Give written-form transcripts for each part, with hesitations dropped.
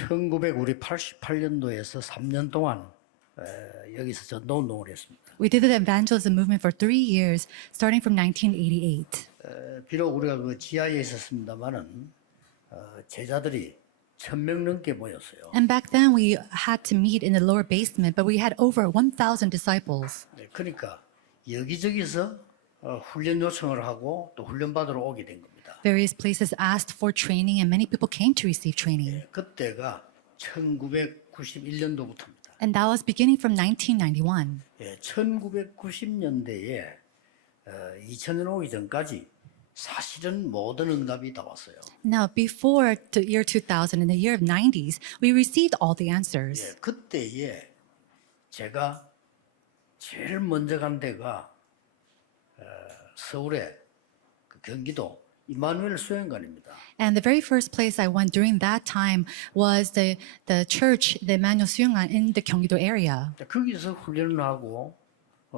우리 88년도에서 3년 동안 여기서 전도 운동을 했습니다. We did the evangelism movement for 3 years, starting from 1988. 비록 우리가 그 지하에 있었습니다만은 제자들이 1,000명 넘게 모였어요. And back then we had to meet in the lower basement, but we had over 1,000 disciples. 네, 그러니까 여기저기서 훈련 요청을 하고 또 훈련 받으러 오게 된 겁니다. Various places asked for training, and many people came to receive training. 그때가 1991년도부터입니다. And that was beginning from 1991. 1990년대에 2000년 오기 전까지 사실은 모든 응답이 다 왔어요. Now, before the year 2000, in the year of 90s, we received all the answers. 그때에 제가 제일 먼저 간 데가 서울의 그 경기도 이마누엘 수행관입니다. And the very first place I went during that time was the church, the Emmanuel Suyeongan in the Gyeonggi-do area. 거기서 훈련을 하고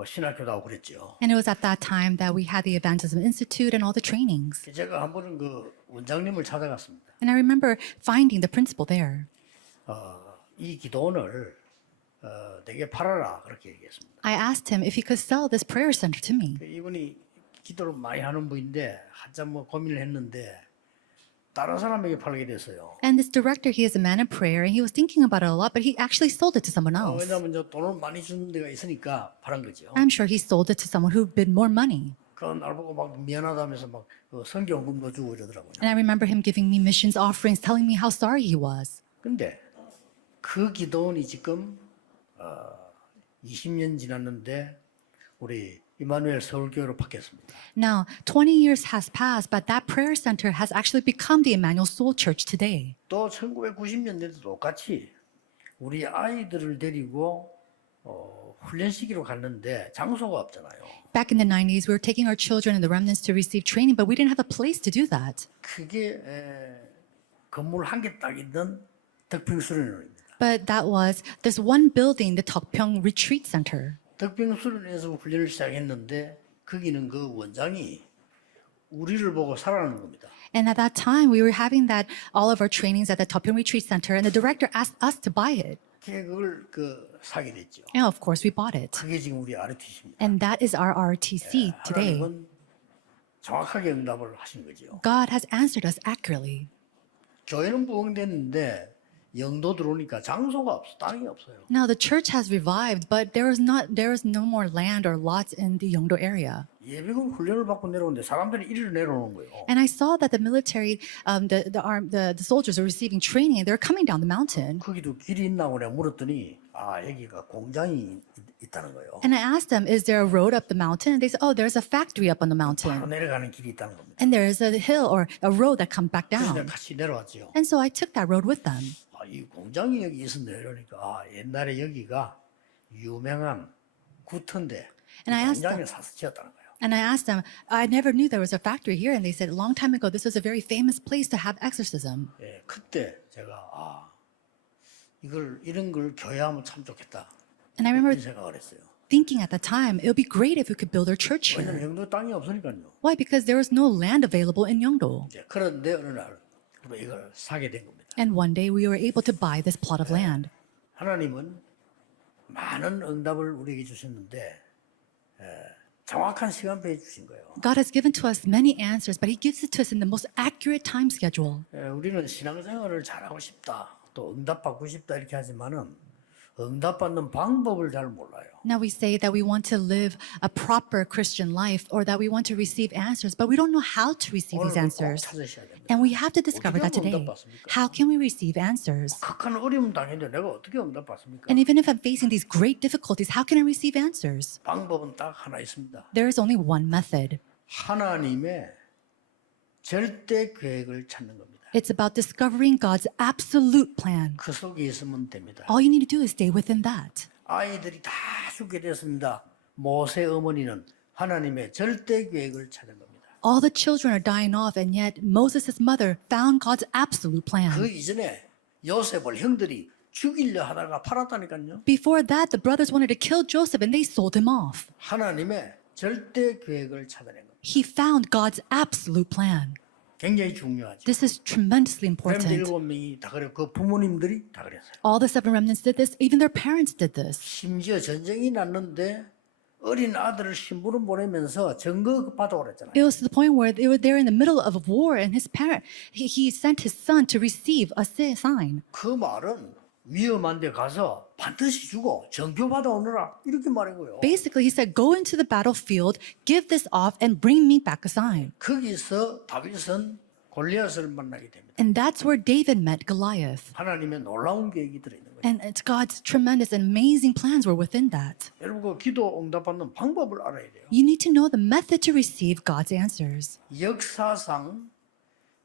신학교도 하고 그랬죠. And it was at that time that we had the Evangelism Institute and all the trainings. 제가 한 번은 그 원장님을 찾아갔습니다. And I remember finding the principal there. 이 기도원을 내게 팔아라 그렇게 얘기했습니다. I asked him if he could sell this prayer center to me. 이분이 기도를 많이 하는 분인데 한참 고민을 했는데 다른 사람에게 팔게 됐어요. And this director, he is a man of prayer, and he was thinking about it a lot, but he actually sold it to someone else. 왜냐하면 이제 돈을 많이 주는 데가 있으니까 팔은 거죠. I'm sure he sold it to someone who bid more money. 그건 날 보고 막 미안하다면서 막 성경금도 주고 이러더라고요. And I remember him giving me missions offerings, telling me how sorry he was. 근데 그 기도원이 지금 20년 지났는데 우리 이마누엘 서울교회로 바뀌었습니다. Now, 20 years has passed, but that prayer center has actually become the Emmanuel Soul Church today. 또 1990년대도 똑같이 우리 아이들을 데리고 훈련시키러 갔는데 장소가 없잖아요. Back in the 90s, we were taking our children and the remnants to receive training, but we didn't have a place to do that. 그게 건물 한 개 딱 있는 덕평수련원입니다. But that was this one building, the Tokpyeong Retreat Center. 덕평수련에서 훈련을 시작했는데 거기는 그 원장이 우리를 보고 살아나는 겁니다. And at that time, we were having that all of our trainings at the Tokpyeong Retreat Center, and the director asked us to buy it. 그걸 사게 됐죠. And of course, we bought it. 그게 지금 우리 RTC입니다. And that is our RTC today. 하나님은 정확하게 응답을 하신 거죠. God has answered us accurately. 교회는 부흥됐는데 영도 들어오니까 장소가 없어, 땅이 없어요. Now the church has revived, but there is no more land or lots in the Yeongdo area. 예비군 훈련을 받고 내려오는데 사람들이 이리로 내려오는 거예요. And I saw that the military, the soldiers are receiving training, and they're coming down the mountain. 거기도 길이 있나고 내가 물었더니 여기가 공장이 있다는 거예요. And I asked them, "Is there a road up the mountain?" And they said, "Oh, there's a factory up on the 바로 mountain, 내려가는 길이 있다는 겁니다. and there is a hill or a road that comes back 그래서 down." 내가 같이 내려왔죠. And so I took that road with them. 이 공장이 여기 있었네 이러니까 옛날에 여기가 유명한 구터인데 And I asked 공장에 them, 사서 지었다는 거예요. and I asked them, "I never knew there was a factory here." And they said, "A long time ago, this was a very famous place to have exorcism." 그때 제가 이런 걸 교회하면 참 좋겠다 And I remember 이런 생각을 했어요. thinking at the time, it would be great if we could build our church 왜냐면 here. 영도 땅이 없으니까요. Why? Because there was no land available in Yeongdo. 그런데 어느 날 우리가 이걸 사게 된 겁니다. And one day we were able to buy this plot of land. 하나님은 많은 응답을 우리에게 주셨는데 정확한 시간표에 주신 거예요. God has given to us many answers, but He gives it to us in the most accurate time schedule. 우리는 신앙생활을 잘하고 싶다, 또 응답받고 싶다 이렇게 하지만은 응답받는 방법을 잘 몰라요. Now we say that we want to live a proper Christian life or that we want to receive answers, but we don't know how to receive these 오늘 꼭 answers. 찾으셔야 됩니다. And we have to discover that 어떻게 today. 하면 응답받습니까? How can we receive answers? 극한 어려움 당했는데 내가 어떻게 응답받습니까? And even if I'm facing these great difficulties, how can I receive answers? 방법은 딱 하나 있습니다. There is only one method. 하나님의 절대 계획을 찾는 겁니다. It's about discovering God's absolute plan. 그 속에 있으면 됩니다. All you need to do is stay within that. 아이들이 다 죽게 됐습니다. 모세 어머니는 하나님의 절대 계획을 찾은 겁니다. All the children are dying off, and yet Moses' mother found God's absolute 그 plan. 이전에 요셉을 형들이 죽이려 하다가 팔았다니까요. Before that, the brothers wanted to kill Joseph, and they sold him off. 하나님의 절대 계획을 찾아낸 겁니다. He found God's absolute plan. 굉장히 중요하죠. This is tremendously 렘 important. 7명이 다 그래. 그 부모님들이 다 그랬어요. All the seven remnants did this. Even their parents did this. 심지어 전쟁이 났는데 어린 아들을 신부름 보내면서 증거 받아오랬잖아요. It was to the point where they were there in the middle of a war, and his parent, he sent his son to receive a sign. 그 말은 위험한 데 가서 반드시 주고 정표 받아오느라 이렇게 말이고요. Basically, he said, "Go into the battlefield, give this off, and bring me back a sign." 거기서 다윗은 골리앗을 만나게 됩니다. And that's where David met Goliath. 하나님의 놀라운 계획이 들어있는 거예요. And it's God's tremendous and amazing plans were within that. 여러분 그 기도 응답받는 방법을 알아야 돼요. You need to know the method to receive God's answers. 역사상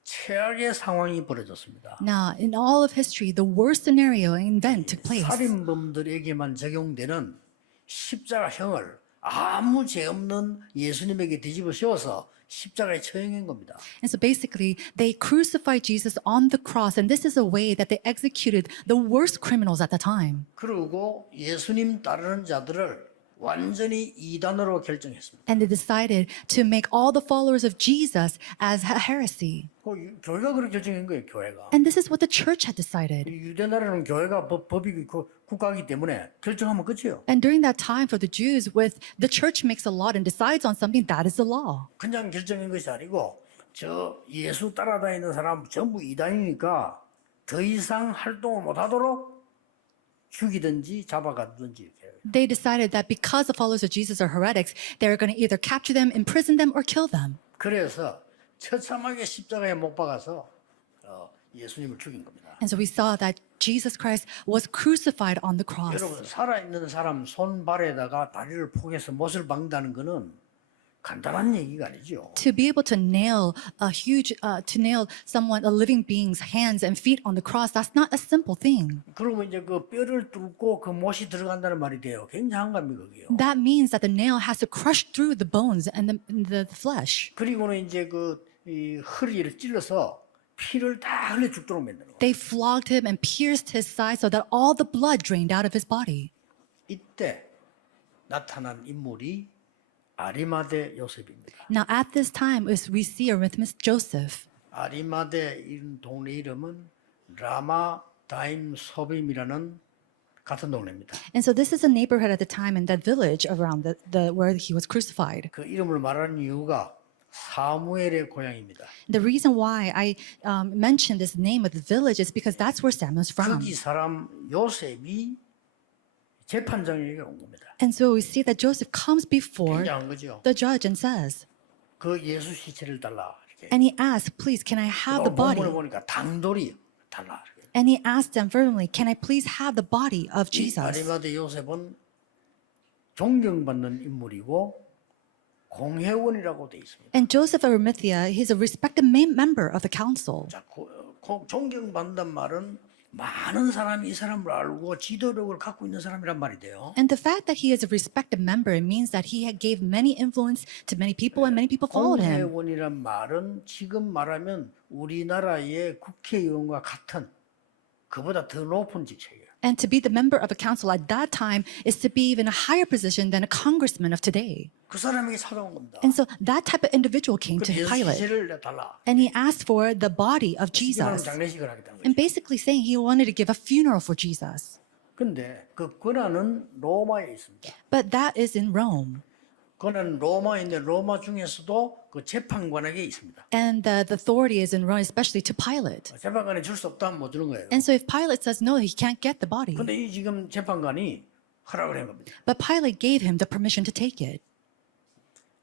최악의 상황이 벌어졌습니다. Now, in all of history, the worst scenario and event took place. 살인범들에게만 적용되는 십자가형을 아무 죄 없는 예수님에게 뒤집어 씌워서 십자가에 처형한 겁니다. And so basically, they crucified Jesus on the cross, and this is a way that they executed the worst criminals at the time. 그리고 예수님 따르는 자들을 완전히 이단으로 결정했습니다. And they decided to make all the followers of Jesus as a heresy. 교회가 그렇게 결정한 거예요, 교회가. And this is what the church had decided. 유대 나라는 교회가 법이 국가이기 때문에 결정하면 끝이에요. And during that time for the Jews, with the church makes a law and decides on something, that is the law. 그냥 결정한 것이 아니고 저 예수 따라다니는 사람 전부 이단이니까 더 이상 활동을 못하도록 죽이든지 잡아가든지 이렇게 해요. They decided that because the followers of Jesus are heretics, they're going to either capture them, imprison them, or kill them. 그래서 처참하게 십자가에 못 박아서 예수님을 죽인 겁니다. And so we saw that Jesus Christ was crucified on the cross. 여러분 살아있는 사람 손발에다가 다리를 포개서 못을 박는다는 거는 간단한 얘기가 아니죠. To be able to nail to nail someone, a living being's hands and feet on the cross, that's not a simple thing. 그러면 이제 그 뼈를 뚫고 그 못이 들어간다는 말이 돼요. 굉장한 겁니다, 그게요. That means that the nail has to crush through the bones and the flesh. 그리고는 이제 이 허리를 찔러서 피를 다 흘려 죽도록 만드는 거예요. They flogged him and pierced his side so that all the blood drained out of his body. 이때 나타난 인물이 아리마대 요셉입니다. Now at this time, as we see Arimatheus Joseph. 아리마대 동네 이름은 라마 다임 소빔이라는 같은 동네입니다. And so this is a neighborhood at the time in that village around the where he was crucified. 그 이름을 말하는 이유가 사무엘의 고향입니다. The reason why I mentioned this name of the village is because that's where Samuel's from. 거기 사람 요셉이 재판장에게 온 겁니다. And so we see that Joseph comes before 굉장한 거죠. the judge and says, 그 예수 시체를 달라. 이렇게. and he asks, please, can I have the body? 본문을 보니까 당돌이 달라. 이렇게. And he asked them fervently, can I please have the body of 이 Jesus? 아리마대 요셉은 존경받는 인물이고 공회원이라고 돼 있습니다. And Joseph of Arimathea, he's a respected member of the council. 자, 존경받는다는 말은 많은 사람이 이 사람을 알고 지도력을 갖고 있는 사람이란 말이 돼요. And the fact that he is a respected member, it means that he gave many influence to many people and many people followed him. 공회원이란 말은 지금 말하면 우리나라의 국회의원과 같은 그보다 더 높은 직책이에요. And to be the member of a council at that time is to be even a higher position than a congressman of today. 그 사람에게 찾아온 겁니다. And so that type of individual came to 예수 Pilate. 시체를 달라. And he asked for the body of 이거는 Jesus. 장례식을 하겠다는 And 거죠. basically saying he wanted to give a funeral for Jesus. 근데 그 권한은 로마에 있습니다. But that is in Rome. 권한은 로마에 있는데 로마 중에서도 그 재판관에게 있습니다. And the authority is in Rome, especially to Pilate. 재판관이 줄 수 없다면 못 주는 거예요. And so if Pilate says no, he can't get the body. 근데 이 지금 재판관이 허락을 한 겁니다. But Pilate gave him the permission to take it.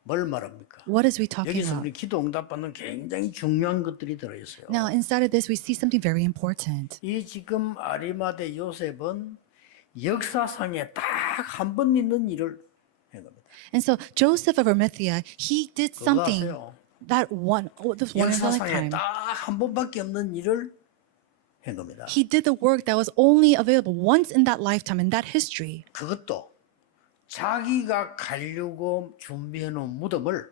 뭘 말합니까? What is we talking 여기서 about? 우리 기도 응답받는 굉장히 중요한 것들이 들어있어요. Now, inside of this, we see something very important. 이 지금 아리마대 요셉은 역사상에 딱 한 번 있는 일을 한 겁니다. And so Joseph of Arimathea, he did 그거 something 아세요? that this one in a 역사상에 lifetime. 딱 한 번밖에 없는 일을 한 겁니다. He did the work that was only available once in that lifetime, in that history. 그것도 자기가 가려고 준비해 놓은 무덤을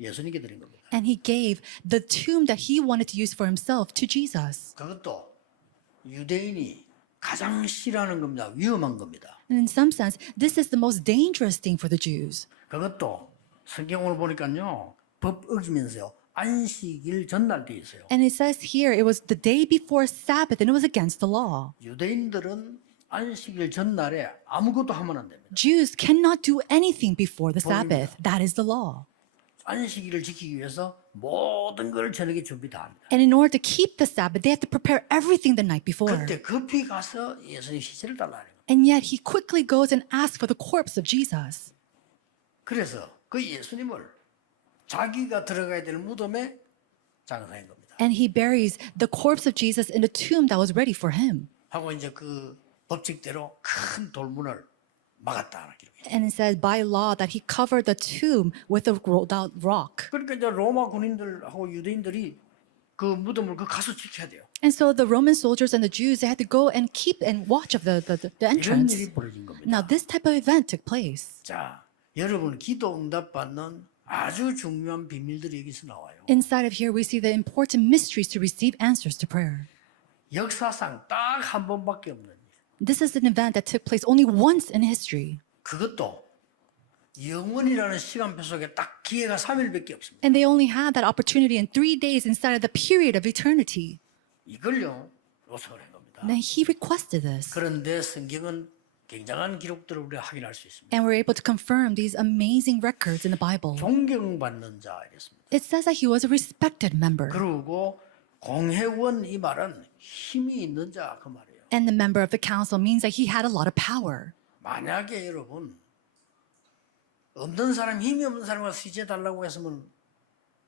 예수님께 드린 겁니다. And he gave the tomb that he wanted to use for himself to Jesus. 그것도 유대인이 가장 싫어하는 겁니다. 위험한 겁니다. And in some sense, this is the most dangerous thing for the Jews. 그것도 성경을 보니까요. 법 어기면서요. 안식일 전날 돼 있어요. And it says here it was the day before Sabbath and it was against the law. 유대인들은 안식일 전날에 아무것도 하면 안 됩니다. Jews cannot do anything before the Sabbath. That is the law. 안식일을 지키기 위해서 모든 걸 저녁에 준비 다 합니다. And in order to keep the Sabbath, they have to prepare everything the night before. 그때 급히 가서 예수님 시체를 달라는 거예요. And yet he quickly goes and asks for the corpse of Jesus. 그래서 그 예수님을 자기가 들어가야 될 무덤에 장사한 겁니다. And he buries the corpse of Jesus in a tomb that was ready for him. 하고 이제 그 법칙대로 큰 돌문을 막았다. And it says by law that he covered the tomb with a rolled out rock. 그러니까 이제 로마 군인들하고 유대인들이 그 무덤을 그 가서 지켜야 돼요. And so the Roman soldiers and the Jews, they had to go and keep and watch of the 이런 entrance. 일이 벌어진 겁니다. Now this type of event took place. 자, 여러분 기도 응답 받는 아주 중요한 비밀들이 여기서 나와요. Inside of here, we see the important mysteries to receive answers to prayer. 역사상 딱 한 번밖에 없는 일. This is an event that took place only once in history. 그것도 영원이라는 시간표 속에 딱 기회가 3일밖에 없습니다. And they only had that opportunity in 3 days inside of the period of eternity. 이걸요 요청을 한 겁니다. And he requested this. 그런데 성경은 굉장한 기록들을 우리가 확인할 수 있습니다. And we're able to confirm these amazing records in the Bible. 존경받는 자 이랬습니다. It says that he was a respected member. 그리고 공회원 이 말은 힘이 있는 자 그 말이에요. And the member of the council means that he had a lot of power. 만약에 여러분 없는 사람 힘이 없는 사람과 시체 달라고 했으면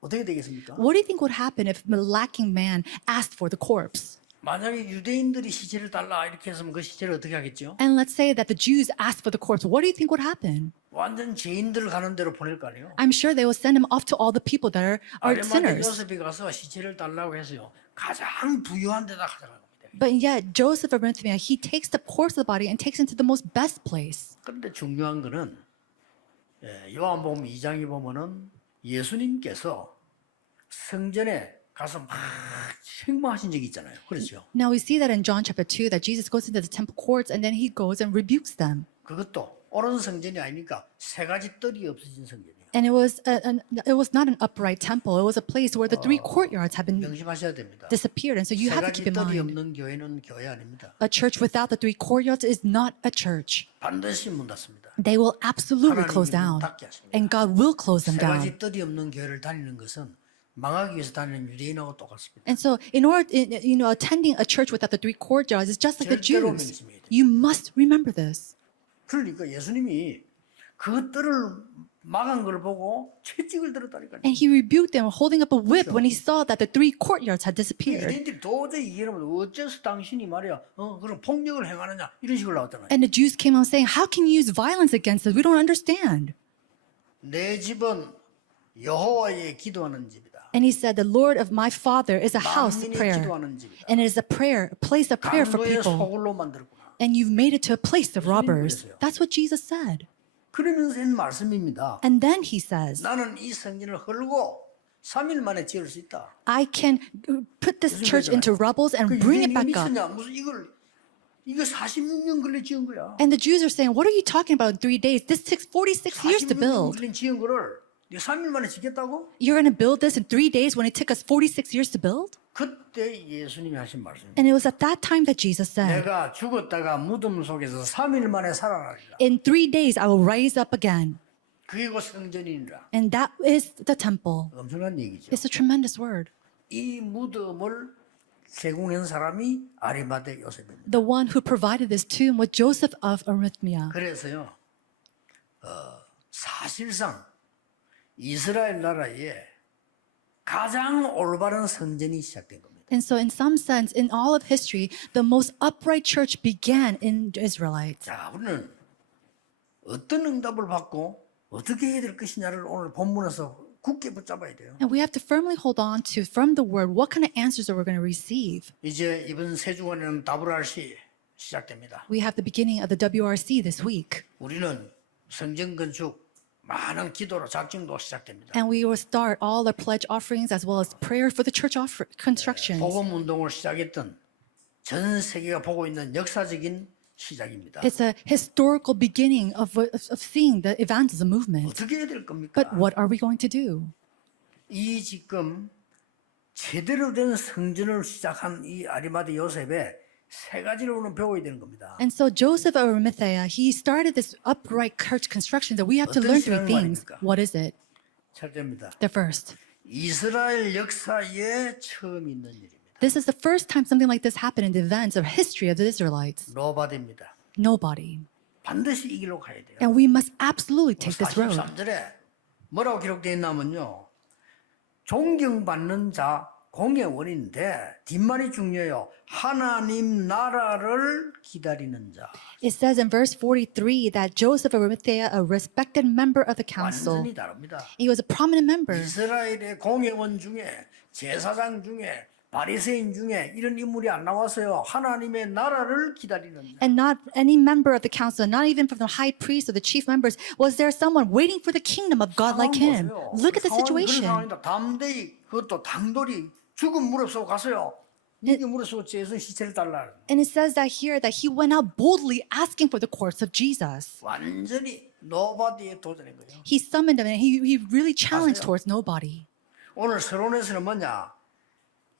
어떻게 되겠습니까? What do you think would happen if the lacking man asked for the corpse? 만약에 유대인들이 시체를 달라 이렇게 했으면 그 시체를 어떻게 하겠죠? And let's say that the Jews asked for the corpse. What do you think would happen? 완전 죄인들 가는 대로 보낼 거 아니에요? I'm sure they will send him off to all the people that are 아리마대 sinners. 요셉이 가서 시체를 달라고 해서요 가장 부유한 데다 가져간 겁니다. But yet, Joseph of Arimathea, he takes the corpse of the body and takes it to the most best place. 그런데 중요한 거는 요한복음 2장에 보면은 예수님께서 성전에 가서 막 책망하신 적이 있잖아요. 그렇죠? Now we see that in John chapter 2 that Jesus goes into the temple courts and then he goes and rebukes them. 그것도 옳은 성전이 아니니까 세 가지 뜰이 없어진 성전이에요. And it was not an upright temple. It was a place where the 3 courtyards have been 명심하셔야 됩니다. disappeared. And so you 세 have to 가지 keep in 뜰이 mind. 없는 교회는 교회 아닙니다. A church without the 3 courtyards is not a church. 반드시 문 닫습니다. They will absolutely close 하나님이 문 down. 닫게 하십니다. And God will close them 세 down. 가지 뜰이 없는 교회를 다니는 것은 망하기 위해서 다니는 유대인하고 똑같습니다. And so, in order, attending a church without the 3 courtyards is just like the 절대로 Jews. 명심해야 돼요. You must remember this. 그러니까 예수님이 그 뜰을 막은 걸 보고 채찍을 들었다니까요. And he rebuked them, holding up a whip when he saw that the 3 courtyards had disappeared. 유대인들이 도저히 이해하면 어째서 당신이 말이야 그런 폭력을 행하느냐 이런 식으로 나왔잖아요. And the Jews came out saying, "How can you use violence against us? We don't understand." 내 집은 여호와의 기도하는 집이다. And he said, "The Lord of my father is a house of 만민이 prayer, 기도하는 집이다. and it is a place of prayer for 강도의 people. 소굴로 만들었구나. And you've made it to a place of robbers." 그랬어요. That's what Jesus said. 그러면서 한 말씀입니다. And then he says, 나는 이 성전을 헐고 3일 만에 지을 수 있다. "I can put this 무슨 church 말이잖아요. into rubbles and 그 bring it 유대인이 back up." 미쳤냐? 무슨 이거 46년 걸려 지은 거야. And the Jews are saying, "What are you talking about in 3 days? This took 46 years to 46년 build. 걸린 지은 거를 네가 3일 만에 짓겠다고? You're going to build this in 3 days when it took us 46 years to build?" 그때 예수님이 하신 말씀입니다. And it was at that time that Jesus said, 내가 죽었다가 무덤 속에서 3일 만에 살아나리라. "In 3 days I will rise up again." 그게 곧 성전이니라. And that is the temple. 엄청난 얘기죠. It's a tremendous word. 이 무덤을 제공한 사람이 아리마대 요셉입니다. The one who provided this tomb was Joseph of Arimathea. 그래서요, 사실상 이스라엘 나라에 가장 올바른 성전이 시작된 겁니다. And so in some sense, in all of history, the most upright church began in the Israelites. 자, 우리는 어떤 응답을 받고 어떻게 해야 될 것이냐를 오늘 본문에서 굳게 붙잡아야 돼요. And we have to firmly hold on to, from the word, what kind of answers that we're going to receive. 이제 이번 세 주간에는 WRC 시작됩니다. We have the beginning of the WRC this week. 우리는 성전 건축 많은 기도로 작정도 시작됩니다. And we will start all our pledge offerings as well as prayer for the church constructions. 복음 운동을 시작했던 전 세계가 보고 있는 역사적인 시작입니다. It's a historical beginning of seeing the evangelism movement. 어떻게 해야 될 겁니까? But what are we going to do? 이 지금 제대로 된 성전을 시작한 이 아리마대 요셉의 세 가지를 오늘 배워야 되는 겁니다. And so Joseph of Arimathea, he started this upright church construction that we have to 어떤 learn three 신앙 things. 말입니까? What is it? 첫째입니다. The first. 이스라엘 역사에 처음 있는 일입니다. This is the first time something like this happened in the events of history of the Israelites. 노바디입니다. Nobody. 반드시 이 길로 가야 돼요. And we must absolutely take this road. 43절에 뭐라고 기록되어 있냐면요. 존경받는 자 공예원인데 뒷말이 중요해요. 하나님 나라를 기다리는 자. It says in verse 43 that Joseph of Arimathea, a respected member of the council, 완전히 다릅니다. he was a prominent member. 이스라엘의 공예원 중에 제사장 중에 바리새인 중에 이런 인물이 안 나왔어요. 하나님의 나라를 기다리는 자. And not any member of the council, not even from the high priest or the chief members, was there someone waiting for the kingdom of God like him. 보세요. Look at the 그런 situation. 상황이다. 담대히 그것도 당돌이 죽은 무릎 속 갔어요. 이게 무릎 속 죄에서 시체를 달라. And it says that here that he went out boldly asking for the corpse of Jesus. 완전히 노바디에 도전한 거예요. He summoned him and he really challenged 아세요? towards nobody. 오늘 서론에서는 뭐냐?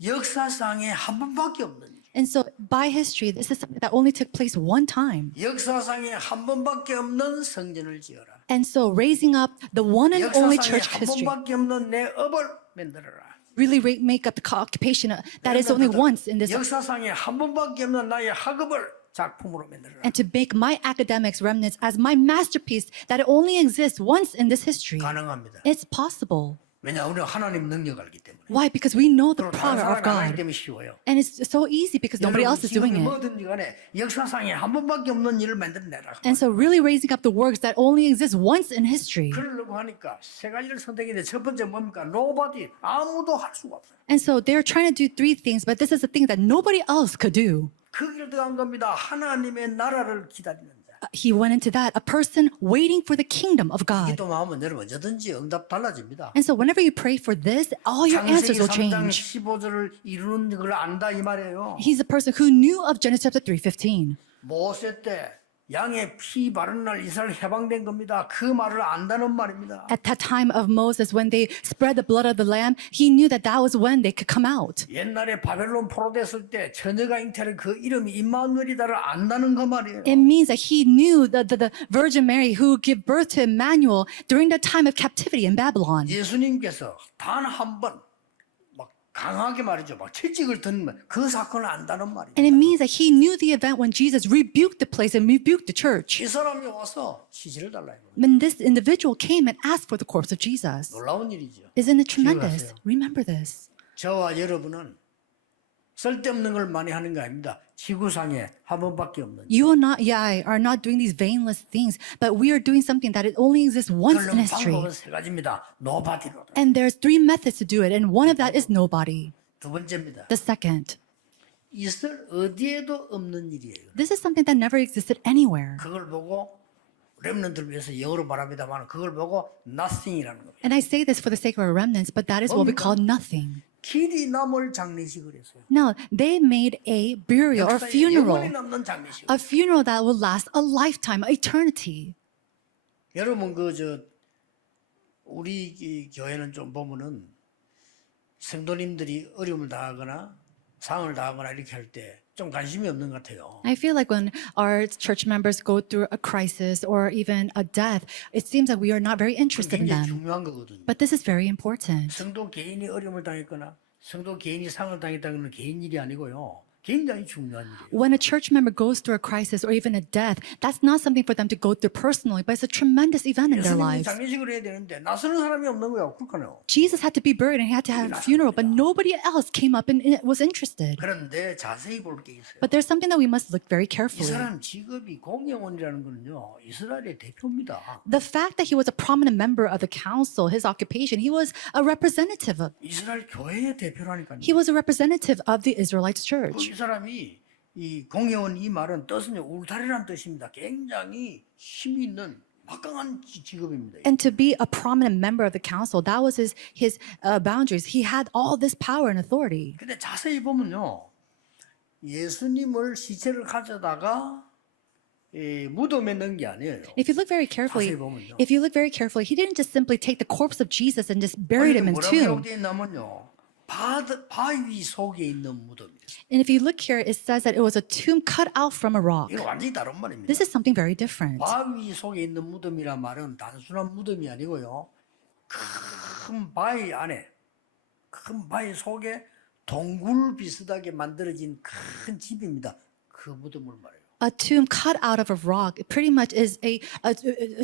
역사상에 한 번밖에 없는 일. And so by history, this is something that only took place one time. 역사상에 한 번밖에 없는 성전을 지어라. And so raising up the one and only 역사상에 church 한 history, 번밖에 없는 내 업을 만들어라. really make up the occupation that is only once in this, 역사상에 한 번밖에 없는 나의 학업을 작품으로 만들어라. and to make my academics remnants as my masterpiece that it only exists once in this history. 가능합니다. It's possible. 왜냐 우리는 하나님 능력을 알기 때문에. Why? Because we know the 그리고 다른 power of 사람이 안 하기 God. 때문에 쉬워요. And it's so easy because nobody else is doing it. 뭐든지 간에 역사상에 한 번밖에 없는 일을 만들어내라. And so really raising up the works that only exist once in history. 그러려고 하니까 세 가지를 선택했는데 첫 번째 뭡니까? Nobody. 아무도 할 수가 없어요. And so they're trying to do three things, but this is the thing that nobody else could do. 그 길을 들어간 겁니다. 하나님의 나라를 기다리는 자. He went into that, a person waiting for the kingdom of God. 기도만 하면 여러분 언제든지 응답 달라집니다. And so whenever you pray for this, all your answers 창세기 will 3장 change. 15절을 이루는 걸 안다 이 말이에요. He's a person who knew of Genesis chapter 3:15. 모세 때 양의 피 바른 날 이스라엘 해방된 겁니다. 그 말을 안다는 말입니다. At that time of Moses, when they spread the blood of the lamb, he knew that that was when they could come out. 옛날에 바벨론 포로됐을 때 처녀가 잉태한 그 이름이 임마누엘이다를 안다는 그 말이에요. It means that he knew the Virgin Mary who gave birth to Emmanuel during the time of captivity in Babylon. 예수님께서 단 한 번 막 강하게 말이죠. 막 채찍을 든 그 사건을 안다는 말이에요. And it means that he knew the event when Jesus rebuked the place and rebuked the church. 이 사람이 와서 시체를 달라 이거. When this individual came and asked for the corpse of Jesus. 놀라운 일이죠. Isn't it tremendous? 기억하세요. Remember this. 저와 여러분은 쓸데없는 걸 많이 하는 게 아닙니다. 지구상에 한 번밖에 없는. You are not doing these vainless things, but we are doing something that it only exists once in 그런 history. 방법은 세 가지입니다. 노바디로. And there's three methods to do it, and one of that is nobody. 두 번째입니다. The second, 있을 어디에도 없는 일이에요. this is something that never existed anywhere. 그걸 보고 렘넌트를 위해서 영어로 말합니다만 그걸 보고 nothing이라는 겁니다. And I say this for the sake of our remnants, but that is what we call nothing. 길이 남을 장례식을 했어요. No, they made a burial or 역사에 funeral, 영원히 남는 장례식. a funeral that will last a lifetime, eternity. 여러분 우리 이 교회는 좀 보면은 성도님들이 어려움을 당하거나 상을 당하거나 이렇게 할 때 좀 관심이 없는 것 같아요. I feel like when our church members go through a crisis or even a death, it seems like we are not very interested in 굉장히 them. 중요한 거거든요. But this is very important. 성도 개인이 어려움을 당했거나 성도 개인이 상을 당했다는 건 개인 일이 아니고요. 굉장히 중요한 일이에요. When a church member goes through a crisis or even a death, that's not something for them to go through personally, but it's a tremendous event in their 예수님이 lives. 장례식을 해야 되는데 나서는 사람이 없는 거예요. 그렇잖아요. Jesus had to be buried and he had to have a funeral, but nobody else came up and was interested. 그런데 자세히 볼 게 있어요. But there's something that we must look very 이 carefully. 사람 직업이 공예원이라는 거는요. 이스라엘의 대표입니다. The fact that he was a prominent member of the council, his occupation, he was a representative of, 이스라엘 교회의 대표라니까요. he was a representative of the Israelites church. 이 사람이 이 공예원 이 말은 뜻은 울타리라는 뜻입니다. 굉장히 힘이 있는 막강한 직업입니다. And to be a prominent member of the council, that was his boundaries. He had all this power and authority. 근데 자세히 보면요. 예수님을 시체를 가져다가 무덤에 넣은 게 아니에요. If you look very carefully, 자세히 보면요. if you look very carefully, he didn't just simply take the corpse of Jesus and just buried him in 뭐라고 tomb. 기록되어 있냐면요. 바위 속에 있는 무덤이에요. And if you look here, it says that it was a tomb cut out from a rock. 이거 완전히 다른 말입니다. This is something very different. 바위 속에 있는 무덤이란 말은 단순한 무덤이 아니고요. 큰 바위 안에, 큰 바위 속에 동굴 비슷하게 만들어진 큰 집입니다. 그 무덤을 말해요. A tomb cut out of a rock it pretty much is a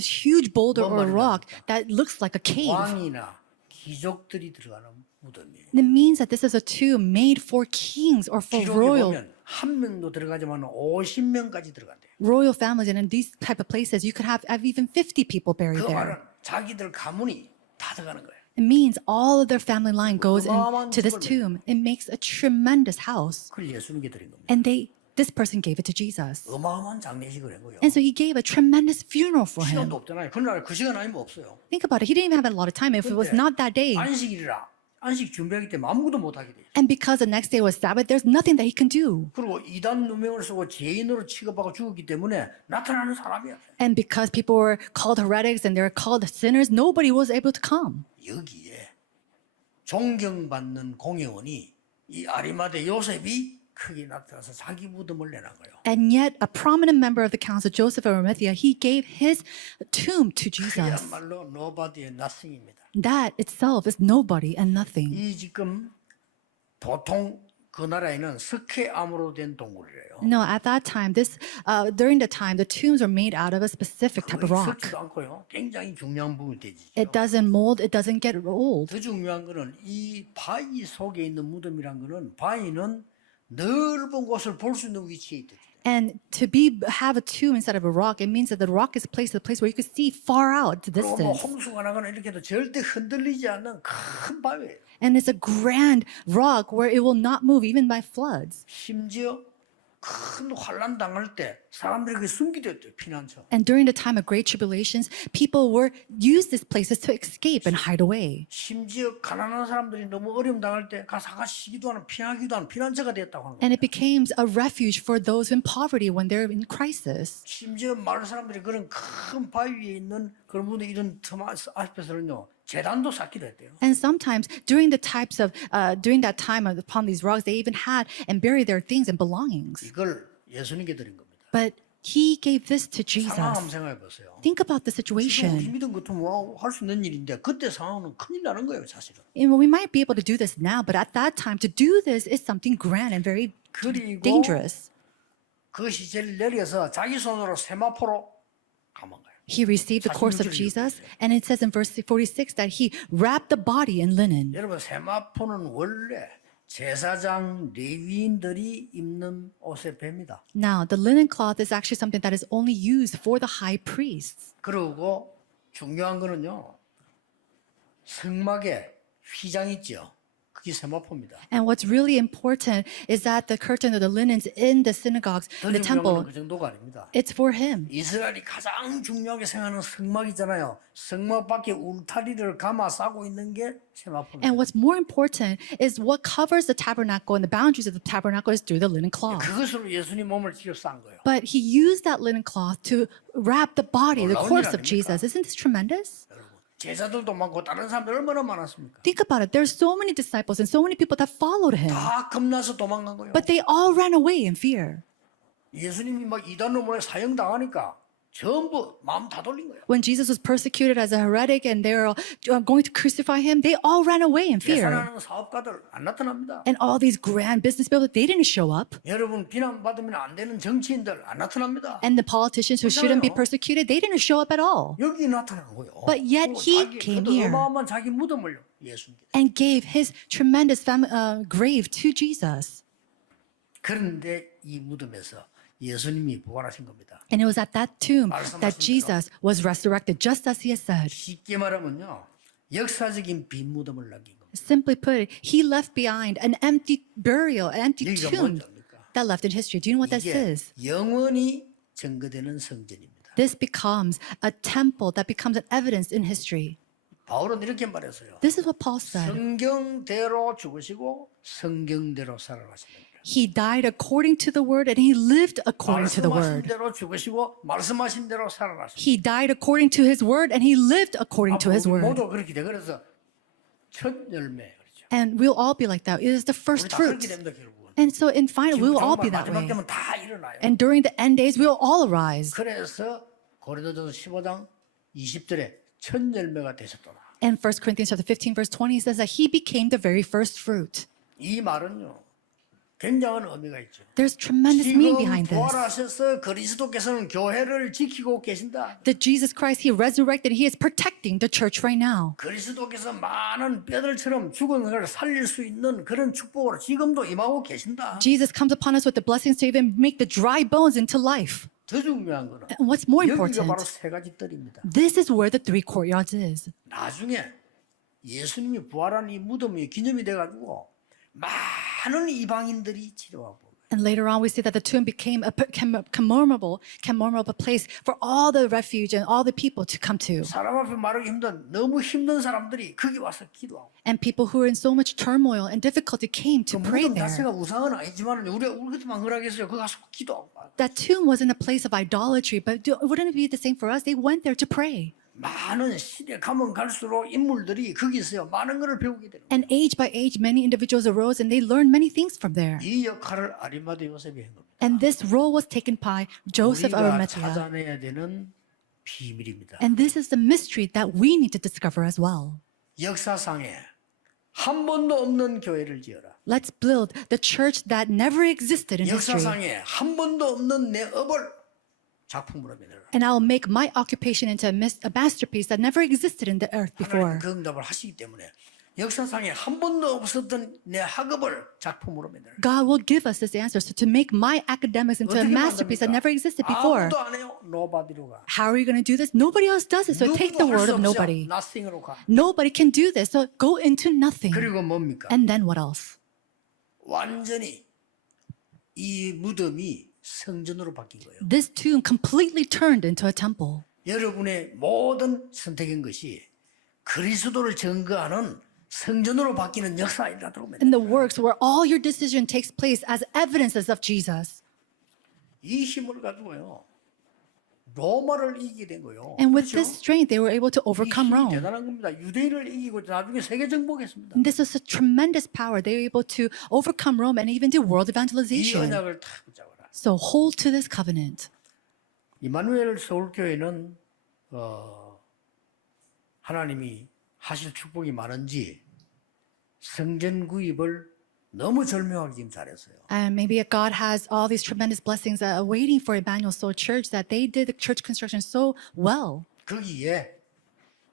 huge boulder or a rock that looks like a cave. 왕이나 귀족들이 들어가는 무덤이에요. And it means that this is a tomb made for kings or for 기록에 royal 보면 한 명도 들어가지만 50명까지 들어간대요. royal families. And in these type of places, you could have even 50 people buried 그 말은 there. 자기들 가문이 다 들어가는 거예요. It means all of their family line goes 어마어마한 into this 집을 tomb. It makes a tremendous house. 그걸 예수님께 드린 겁니다. And this person gave it to Jesus. 어마어마한 장례식을 한 거예요. And so he gave a tremendous funeral for him. 시간도 없잖아요. 그날 그 시간 아니면 없어요. Think about it. He didn't even have a lot of time. If it was 근데 not that day, 안식일이라 안식 준비하기 때문에 아무것도 못 하게 돼요. and because the next day was Sabbath, there's nothing that he can do. 그리고 이단 누명을 쓰고 죄인으로 취급하고 죽었기 때문에 나타나는 사람이 없어요. And because people were called heretics and they were called sinners, nobody was able to come. 여기에 존경받는 공회원이 이 아리마대 요셉이 크게 나타나서 자기 무덤을 내는 거예요. And yet, a prominent member of the council, Joseph of Arimathea, he gave his tomb to Jesus. 그야말로 nobody의 nothing입니다. That itself is nobody and nothing. 이 지금 보통 그 나라에는 석회암으로 된 동굴이래요. No, at that time, during the time, the tombs were made out of a specific type of 거의 rock. 썩지도 않고요. 굉장히 중요한 부분이 되지. It doesn't mold, it doesn't get old. 더 중요한 거는 이 바위 속에 있는 무덤이란 거는 바위는 넓은 곳을 볼 수 있는 위치에 있다. And to have a tomb inside of a rock, it means that the rock is placed in a place where you can see far out the 그리고 뭐 distance. 홍수가 나거나 이렇게 해도 절대 흔들리지 않는 큰 바위예요. And it's a grand rock where it will not move even by floods. 심지어 큰 환란 당할 때 사람들이 그게 숨기됐대요. 피난처. And during the time of great tribulations, people used these places to escape and hide away. 심지어 가난한 사람들이 너무 어려움 당할 때 가사가 쉬기도 하는 피하기도 하는 피난처가 됐다고 하는 거예요. And it became a refuge for those in poverty when they're in crisis. 심지어 마을 사람들이 그런 큰 바위 위에 있는 그런 분들 이런 틈 앞에서는요 재단도 쌓기도 했대요. And sometimes during that time upon these rocks, they even had and buried their things and belongings. 이걸 예수님께 드린 겁니다. But he gave this to 상황 한번 Jesus. 생각해 보세요. Think about the 지금 우리 situation. 믿음 같으면 할 수 있는 일인데 그때 상황은 큰일 나는 거예요, 사실은. And we might be able to do this now, but at that time, to do this is something grand and very 그리고 dangerous. 그 시체를 내려서 자기 손으로 세마포로 감은 거예요. He received the corpse of Jesus, and it says in verse 46 that he wrapped the body in linen. 여러분 세마포는 원래 제사장 레위인들이 입는 옷의 배입니다. Now, the linen cloth is actually something that is only used for the high priests. 그리고 중요한 거는요. 성막에 휘장 있죠. 그게 세마포입니다. And what's really important is that the curtain or the linens in the synagogues, 더 in the 중요한 temple, 건 그 정도가 아닙니다. it's for him. 이스라엘이 가장 중요하게 생각하는 성막이잖아요. 성막 밖에 울타리를 감아 싸고 있는 게 세마포입니다. And what's more important is what covers the tabernacle and the boundaries of the tabernacle is through the linen cloth. 그것으로 예수님 몸을 직접 싼 거예요. But he used that linen cloth to wrap the body, the 놀라운 corpse 일 of 아닙니까? Jesus. Isn't this tremendous? 여러분, 제자들도 많고 다른 사람들 얼마나 많았습니까? Think about it. There's so many disciples and so many people that followed him. 다 겁나서 도망간 거예요. But they all ran away in fear. 예수님이 막 이단으로 사형 당하니까 전부 마음 다 돌린 거예요. When Jesus was persecuted as a heretic and they were going to crucify him, they all ran away in fear. 계산하는 사업가들 안 나타납니다. And all these grand business people, they didn't show up. 여러분 비난받으면 안 되는 정치인들 안 나타납니다. And the politicians who shouldn't be persecuted, they didn't show up at all. 여기 나타나는 거예요. But yet 그리고 he 자기 came 그것도 here. 어마어마한 자기 무덤을 예수님께. And gave his tremendous grave to Jesus. 그런데 이 무덤에서 예수님이 부활하신 겁니다. And it was at that tomb that Jesus was resurrected, just as he had said. 쉽게 말하면요, 역사적인 빈 무덤을 남긴 겁니다. Simply put, he left behind an empty burial, an empty 여기가 tomb 뭔지입니까? that left in history. Do you know what that 이게 says? 영원히 증거되는 성전입니다. This becomes a temple that becomes an evidence in history. 바울은 이렇게 말했어요. This is what Paul said. 성경대로 죽으시고 성경대로 살아가신 겁니다. He died according to the word and he lived according to the 말씀하신 word. 대로 죽으시고 말씀하신 대로 살아났습니다. He died according to his word and he lived according to his 우리 word. 모두 그렇게 돼. 그래서 첫 열매 그렇죠. And we'll all be like that. It is the 우리 first 다 그렇게 fruits. 됩니다 결국은. And so in final, we will all be 정말 that 마지막 way. 되면 다 일어나요. And during the end days, we will all arise. 그래서 고린도전서 15장 20절에 첫 열매가 되셨더라. And 1 Corinthians chapter 15, verse 20 says that he became the very first fruit. 이 말은요 굉장한 의미가 있죠. There's tremendous meaning 지금 behind this. 부활하셔서 그리스도께서는 교회를 지키고 계신다. That Jesus Christ, he resurrected, he is protecting the church right now. 그리스도께서 많은 뼈들처럼 죽은 걸 살릴 수 있는 그런 축복으로 지금도 임하고 계신다. Jesus comes upon us with the blessings to even make the dry bones into life. 더 중요한 거는 And what's more 여기가 바로 important, 세 가지 뜰입니다. this is where the three courtyards is. 나중에 예수님이 부활한 이 무덤이 기념이 돼가지고 많은 이방인들이 치료하고 And later on, we see that the tomb became a commemorable place for all the refuge and all the people to come to. 사람 앞에 말하기 힘든 너무 힘든 사람들이 거기 와서 기도하고 And people who are in so much turmoil and difficulty came to 그 pray 무덤 there. 자체가 우상은 아니지만 우리한테만 그러겠어요. 거기 가서 기도하고 That tomb wasn't a place of idolatry, but wouldn't it be the same for us? They went there to pray. 많은 시대 가면 갈수록 인물들이 거기서요 많은 것을 배우게 되는 거예요. And age by age, many individuals arose and they learned many things from there. 이 역할을 아리마대 요셉이 한 겁니다. And this role was taken by Joseph 우리가 Arimathea. 찾아내야 되는 비밀입니다. And this is the mystery that we need to discover as well. 역사상에 한 번도 없는 교회를 지어라. Let's build the church that never existed in history. 역사상에 한 번도 없는 내 업을 작품으로 만들어라. And I'll make my occupation into a masterpiece that never existed in the earth 하나님 before. 그 응답을 하시기 때문에 역사상에 한 번도 없었던 내 학업을 작품으로 만들어라. God will give us this answer. So to make my academics into a 어떻게 masterpiece that never existed before. 아무도 안 해요. Nobody로 가. How are you going to do this? Nobody else does it. So take the 누구도 할 word 수 of 없어요. nobody. Nothing으로 가. Nobody can do this. So go into nothing. 그리고 뭡니까? And then what else? 완전히 이 무덤이 성전으로 바뀐 거예요. This tomb completely turned into a temple. 여러분의 모든 선택인 것이 그리스도를 증거하는 성전으로 바뀌는 역사이라고 합니다. In the works where all your decision takes place as evidences of Jesus. 이 힘을 가지고요. 로마를 이기게 된 거예요. And with 그렇죠? this strength, they were able to 이 overcome 힘이 Rome. 대단한 겁니다. 유대인을 이기고 나중에 세계 정복했습니다. And this is a tremendous power. They were able to overcome Rome and even do world 이 evangelization. 언약을 다 붙잡아라. So hold to this covenant. 이마누엘 서울교회는 하나님이 하실 축복이 많은지 성전 구입을 너무 절묘하게 지금 잘했어요. And maybe God has all these tremendous blessings waiting for Emmanuel Soul Church that they did the church construction so well. 거기에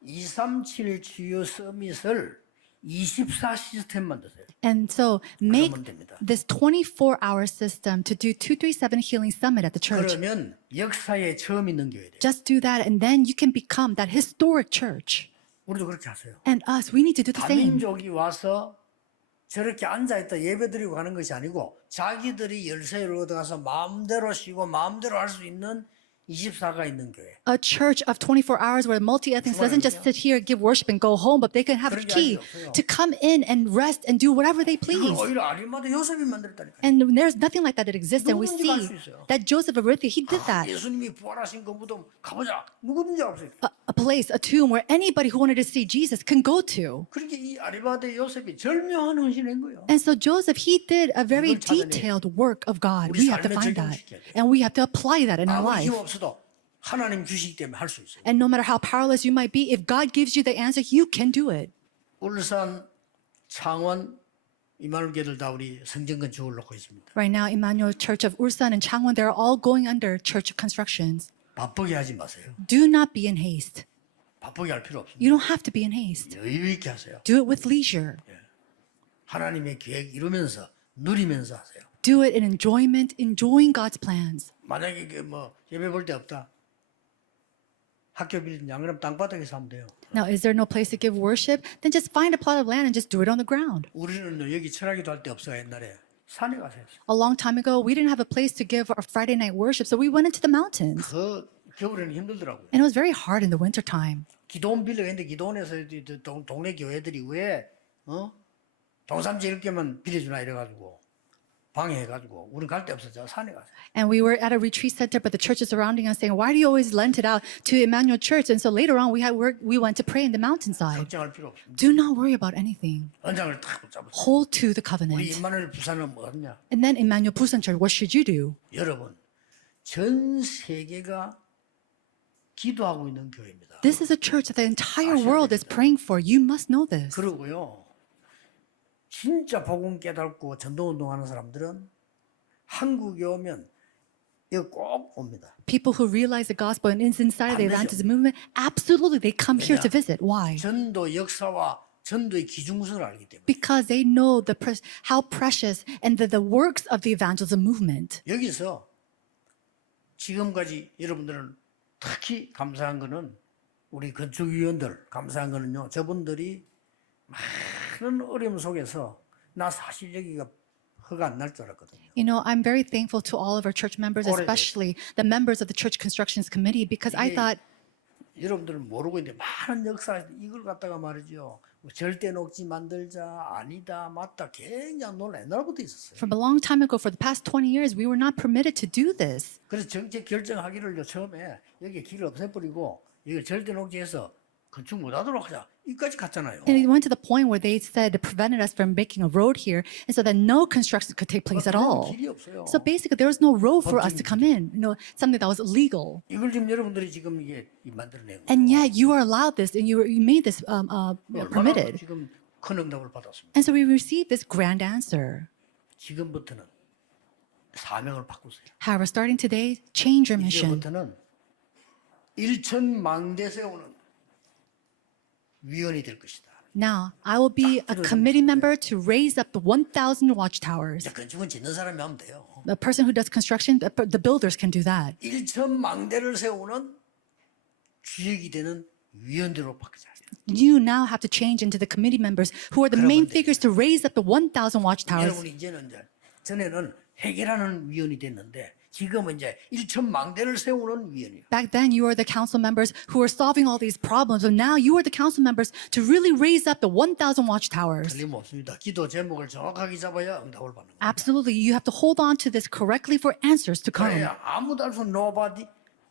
237 주요 서밋을 24 시스템 만드세요. And so make 그러면 됩니다. this 24-hour system to do 237 Healing Summit at the church. 그러면 역사에 처음 있는 교회 돼요. Just do that and then you can become that historic church. 우리도 그렇게 하세요. And us, we need to do the same. 다민족이 와서 저렇게 앉아있다 예배드리고 가는 것이 아니고 자기들이 열쇠를 얻어가서 마음대로 쉬고 마음대로 할 수 있는 24가 있는 교회. A church of 24 hours where multi-ethnics doesn't just sit here, give worship, and go home, but they can have a 그런 게 key 아니에요. to come in and rest and do whatever they 그걸 please. 오히려 아리마다 요셉이 만들었다니까요. And there's nothing like that exists. And we 누구든지 갈수 see 있어요. that Joseph of Arimathea, he did that. 예수님이 부활하신 그 무덤 가보자. 누구든지 없어요. A place, a tomb where anybody who wanted to see Jesus can go to. 그렇게 이 아리마다 요셉이 절묘한 헌신인 거예요. And so Joseph, he did a very 이걸 찾아내요. detailed work of God. 우리 We have to 삶에 find that. 적용시켜야 돼요. And we have to apply that in our 아무리 life. 힘 없어도 하나님 주시기 때문에 할 수 있어요. And no matter how powerless you might be, if God gives you the answer, you can do it. 울산, 창원, 이마누엘교들 다 우리 성전 건축을 놓고 있습니다. Right now, Emmanuel Church of Ulsan and Changwon, they're all going under church constructions. 바쁘게 하지 마세요. Do not be in haste. 바쁘게 할 필요 없습니다. You don't have to be in haste. 여유 있게 하세요. Do it with leisure. 하나님의 계획 이루면서 누리면서 하세요. Do it in enjoyment, enjoying God's plans. 만약에 뭐 예배 볼 데 없다. 학교 빌린 양그럼 땅바닥에서 하면 돼요. Now, is there no place to give worship? Then just find a plot of land and just do it on the ground. 우리는 여기 철학기도 할 데 없어요. 옛날에 산에 가서 했어요. A long time ago, we didn't have a place to give our Friday night worship, so we went into the mountains. 그 겨울에는 힘들더라고요. And it was very hard in the wintertime. 기도원 빌려 했는데 기도원에서 동네 교회들이 왜 동산 지을 게만 빌려주나 이래가지고 방해해가지고 우린 갈 데 없었죠. 산에 가서. And we were at a retreat center, but the churches surrounding us saying, "Why do you always lend it out to Emmanuel Church?" And so later on, we went to pray in the mountainside. 걱정할 필요 없습니다. Do not worry about anything. 언장을 딱 붙잡으세요. Hold to the 우리 covenant. 임마누엘 부산은 뭐냐? And then Emmanuel Busan Church, what should you do? 여러분, 전 세계가 기도하고 있는 교회입니다. This is a church that the entire world is praying for. You must know this. 그러고요, 진짜 복음 깨닫고 전도운동하는 사람들은 한국에 오면 이거 꼭 옵니다. People who realize the gospel and is inside the 반드시 evangelism movement, absolutely, they come here to visit. Why? 전도 역사와 전도의 기중수를 알기 때문에. Because they know how precious and the works of the evangelism movement. 여기서 지금까지 여러분들은 특히 감사한 거는 우리 건축위원들 감사한 거는요. 저분들이 많은 어려움 속에서 나 사실 여기가 허가 안 날 줄 알았거든요. You know, I'm very thankful to all of our church members, 오래됐어요. especially the members of the church constructions committee, because I 이게 thought, 여러분들은 모르고 있는데 많은 역사에서 이걸 갖다가 말이죠. 뭐 절대 녹지 만들자 아니다 맞다 굉장히 논란 옛날부터 있었어요. from a long time ago, for the past 20 years, we were not permitted to do this. 그래서 정책 결정하기를요 처음에 여기 길을 없애버리고 이걸 절대 녹지해서 건축 못하도록 하자 이까지 갔잖아요. And it went to the point where they said it prevented us from making a road here, and so that no construction could take place at all. 길이 없어요. So basically, there was no road for us to come in, something that was illegal. 이걸 지금 여러분들이 지금 이게 만들어내고 And yet, you are allowed this, and you made this permitted. 지금 큰 응답을 받았습니다. And so we received this grand answer. 지금부터는 사명을 바꾸세요. However, starting today, change your mission. 이제부터는 1,000망대 세우는 위원이 될 것이다. Now, I will be a committee member to raise up the 1,000 watchtowers. 이제 건축은 짓는 사람이 하면 돼요. The person who does construction, the builders can do that. 1,000망대를 세우는 주역이 되는 위원들로 바꾸자. You now have to change into the committee members who are the main 그러면 figures to raise up the 1,000 watchtowers. 여러분이 이제는 전에는 해결하는 위원이 됐는데 지금은 이제 1,000망대를 세우는 위원이에요. Back then, you were the council members who were solving all these problems, and now you are the council members to really raise up the 1,000 watchtowers. 틀림없습니다. 기도 제목을 정확하게 잡아야 응답을 받는 거예요. Absolutely, you have to hold on to this correctly for answers to come. 그래야 아무도 알 수 없는 nobody,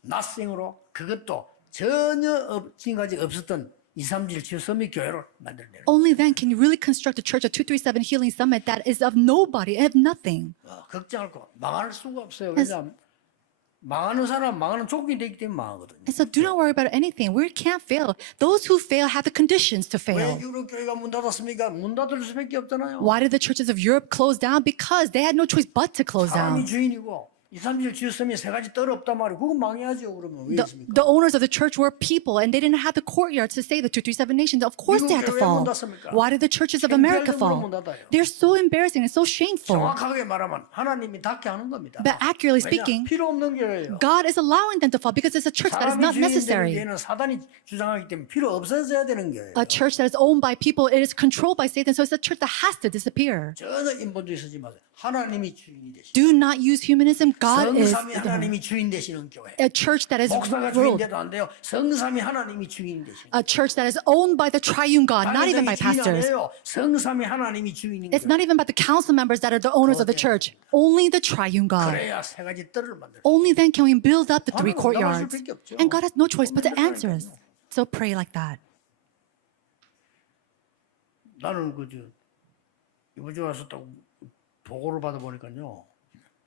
nothing으로 그것도 전혀 지금까지 없었던 237 치유 서밋 교회를 만들어내는 Only then can you really construct a church of 237 Healing Summit that is of nobody, of nothing. 걱정할 거 망할 수가 없어요. 왜냐하면 망하는 사람 망하는 조건이 되기 때문에 망하거든요. And so do not worry about anything. We can't fail. Those who fail have the conditions to 왜 fail. 유럽 교회가 문 닫았습니까? 문 닫을 수밖에 없잖아요. Why did the churches of Europe close down? Because they had no choice but to close 사람이 down. 주인이고 237 치유 서밋 세 가지 떨 없단 말이에요. 그건 망해야죠. 그러면 왜 있습니까? The owners of the church were people, and they didn't have the courtyard to say the 237 nations. Of course, they had to 미국 교회 문 fall. 닫습니까? Why did the churches of America 창피할 fall? 정도로 문 닫아요. They're so embarrassing and so shameful. 정확하게 말하면 하나님이 닫게 하는 겁니다. But accurately 왜냐? speaking, 필요 없는 교회예요. God is allowing them to fall because it's a church that is 사람이 not 주인되는 necessary. 교회는 사단이 주장하기 때문에 필요 없어져야 되는 교회예요. A church that is owned by people, it is controlled by Satan, so it's a church that has to disappear. 전혀 인본주의 쓰지 마세요. 하나님이 주인이 되시고 Do not use humanism. God is 성삼위 하나님이 주인 되시는 교회. a church that is 목사가 ruled, 주인돼도 안 돼요. 성삼위 하나님이 주인 되시는 a church that is owned by the triune God, not even by 주인이 pastors. 아니에요. 성삼위 하나님이 주인인 It's 교회. not even about the council members that are the owners of the church. Only the triune God. 그래야 세 가지 뜰을 만들. Only then can we build up the three 하나님 courtyards. 응답하실 수밖에 없죠. And God has no choice but to 그건 answer us. 된다니까요. So pray like that. 나는 이번 주에 와서 딱 보고를 받아보니까요.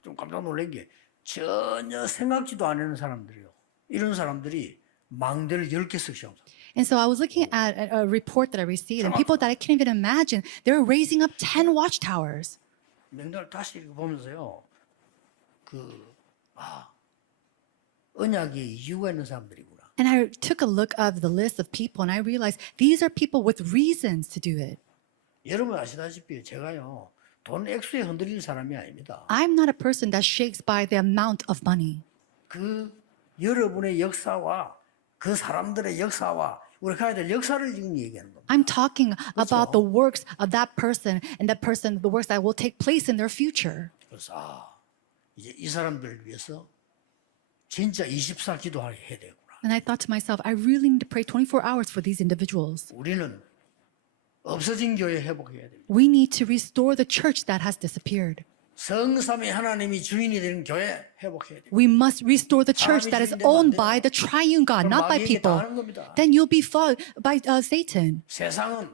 좀 깜짝 놀란 게 전혀 생각지도 않는 사람들이요. 이런 사람들이 망대를 10개씩 세운 사람. And so I was looking at a report that I received, and people that I can't even imagine, they're raising up 10 watchtowers. 명단을 다시 보면서요. 언약에 이유가 있는 사람들이구나. And I took a look of the list of people, and I realized these are people with reasons to do it. 여러분 아시다시피 제가요. 돈 액수에 흔들릴 사람이 아닙니다. I'm not a person that shakes by the amount of money. 여러분의 역사와 그 사람들의 역사와 우리 가야 될 역사를 지금 얘기하는 겁니다. I'm talking about the works of that person and that person, the works that will take place in their future. 그래서 이제 이 사람들을 위해서 진짜 24 기도하게 해야 되구나. And I thought to myself, I really need to pray 24 hours for these individuals. 우리는 없어진 교회 회복해야 됩니다. We need to restore the church that has disappeared. 성삼위 하나님이 주인이 되는 교회 회복해야 돼요. We must restore the church that is owned by the triune God, not by people. Then you'll be fought by Satan. 세상은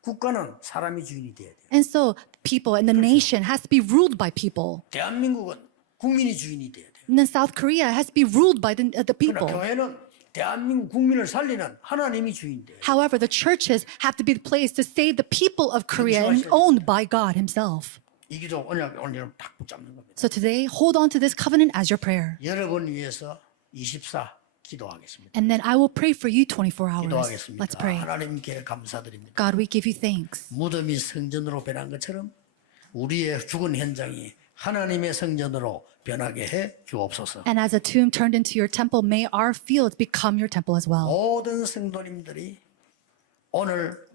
국가는 사람이 주인이 돼야 돼요. And so people and the nation has to be ruled by people. 대한민국은 국민이 주인이 돼야 돼요. And then South Korea has to be ruled by the 그러나 people. 교회는 대한민국 국민을 살리는 하나님이 주인 돼요. However, the churches have to be the place to save the people of Korea and owned by God himself. 이 기도 오늘 딱 붙잡는 겁니다. So today, hold on to this covenant as your prayer. 여러분 위해서 24 기도하겠습니다. And then I will pray for you 24 hours. 기도하겠습니다. Let's pray. 하나님께 감사드립니다. God, we give you thanks. 무덤이 성전으로 변한 것처럼 우리의 죽은 현장이 하나님의 성전으로 변하게 해 주옵소서. And as a tomb turned into your temple, may our fields become your temple as well. 모든 성도님들이 오늘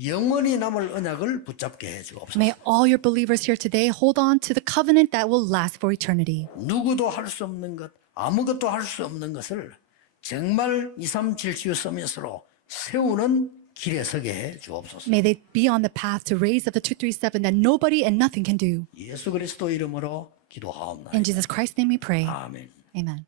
영원히 남을 언약을 붙잡게 해 주옵소서. May all your believers here today hold on to the covenant that will last for eternity. 누구도 할 수 없는 것, 아무것도 할 수 없는 것을 정말 237 서밋으로 세우는 길에 서게 해 주옵소서. May they be on the path to raise up the 237 that nobody and nothing can do. 예수 그리스도 이름으로 기도하옵나이다. In Jesus Christ's name we pray. 아멘. Amen.